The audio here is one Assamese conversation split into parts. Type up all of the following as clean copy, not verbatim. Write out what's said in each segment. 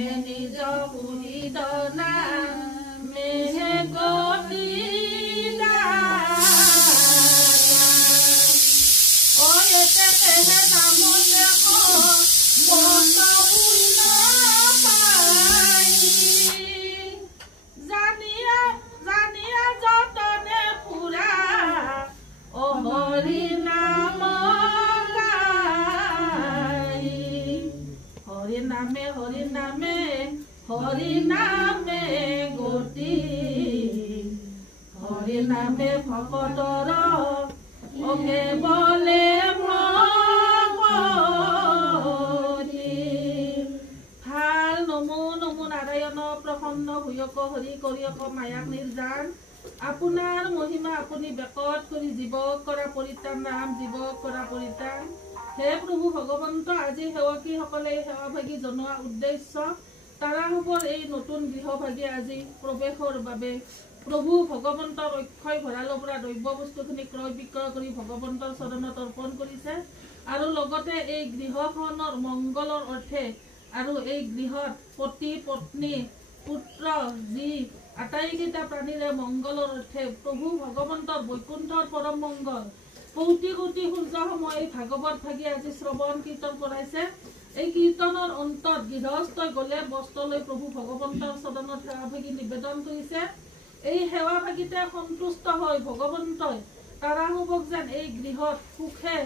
নামে নিজ পুৰিত নামেহে গতি তেহে নামতে মন পুণ্য পাই জানিয়া জানিয়া যতনে পুৰা অ হৰি নাম গাই হৰি নামে হৰি নামে হৰি নামে গতি হৰি নামে ভকতৰ অকে বলে ভাল নমো নমো নাৰায়ণ প্ৰসন্ন ভূয়ক হৰি কৰিয়ক মায়াক নিৰ্জান আপোনাৰ মহিমা আপুনি বেকত কৰি জীৱক কৰা পৰিত্ৰাণ নাম জীৱক কৰা পৰিত্ৰাণ হে প্ৰভু ভগৱন্ত আজি সেৱকীসকলে সেৱাভাগী জনোৱা উদ্দেশ্য তাৰাসৱৰ এই নতুন গৃহভাগী আজি প্ৰৱেশৰ বাবে প্ৰভু ভগৱন্তৰ অক্ষয় ভঁৰালৰ পৰা দ্ৰব্য বস্তুখিনি ক্ৰয় বিক্ৰয় কৰি ভগৱন্তৰ চৰণত অৰ্পণ কৰিছে আৰু লগতে এই গৃহখনৰ মংগলৰ অৰ্থে আৰু এই গৃহত পতি পত্নী পুত্ৰ যি আটাইকেইটা প্ৰাণীৰে মংগলৰ অৰ্থে প্ৰভু ভগৱন্তৰ বৈকুণ্ঠৰ পৰম মংগল কৌটি কৌটি সূৰ্য সময় ভাগৱত ভাগি আজি শ্ৰৱণ কীৰ্তন কৰাইছে এই কীৰ্তনৰ অন্তত গৃহস্থই গলে বস্ত্ৰলৈ প্ৰভু ভগৱন্তৰ চৰণত সেৱা ভাগি নিবেদন কৰিছে এই সেৱা ভাগিতে সন্তুষ্ট হৈ ভগৱন্তই তাৰাসৱক যেন এই গৃহত সুখে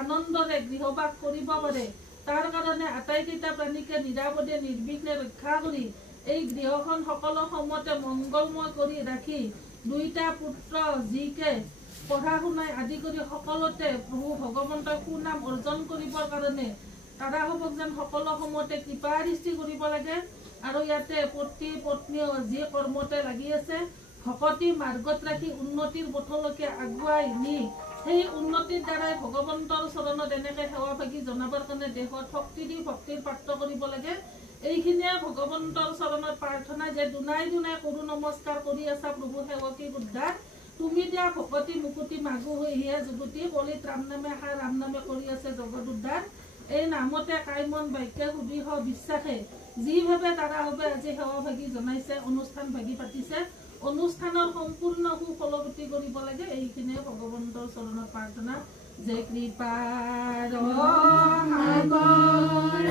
আনন্দৰে গৃহবাস কৰিব পাৰে তাৰ কাৰণে আটাইকেইটা প্ৰাণীকে নিৰাপদে নিৰ্বিঘ্নে ৰক্ষা কৰি এই গৃহখন সকলো সময়তে মংগলময় কৰি ৰাখি দুইটা পুত্ৰ যিকে পঢ়া শুনাই আদি কৰি সকলোতে প্ৰভু ভগৱন্তই সুনাম অৰ্জন কৰিবৰ কাৰণে তাৰাসৱক যেন সকলো সময়তে কৃপা দৃষ্টি কৰিব লাগে আৰু ইয়াতে পতি পত্নীও যি কৰ্মতে লাগি আছে ভকতি মাৰ্গত ৰাখি উন্নতিৰ পথলৈকে আগুৱাই নি সেই উন্নতিৰ দ্বাৰাই ভগৱন্তৰ চৰণত এনেকে সেৱা ভাগি জনাবৰ কাৰণে দেহত শক্তি দি ভক্তিৰ পাত্ৰ কৰিব লাগে এইখিনিয়ে ভগৱন্তৰ চৰণত প্ৰাৰ্থনা যে দুনাই দুনাই কৰো নমস্কাৰ কৰি আছা প্ৰভু সেৱকী উদ্ধাৰ তুমি দিয়া ভকতি মুকুতি মাগু হৈ হিয়া যুগতি কলিত ৰাম নামে হা ৰাম নামে কৰি আছে জগত উদ্ধাৰ এই নামতে কাইমন বাক্য সুদৃঢ় বিশ্বাসে যিভাৱে তাৰাসৱে আজি সেৱা ভাগি জনাইছে অনুষ্ঠান ভাগি পাতিছে অনুষ্ঠানৰ সম্পূৰ্ণ সুফলৱতী কৰিব লাগে এইখিনিয়ে ভগৱন্তৰ চৰণত প্ৰাৰ্থনা যে কৃপাৰ সাগৰ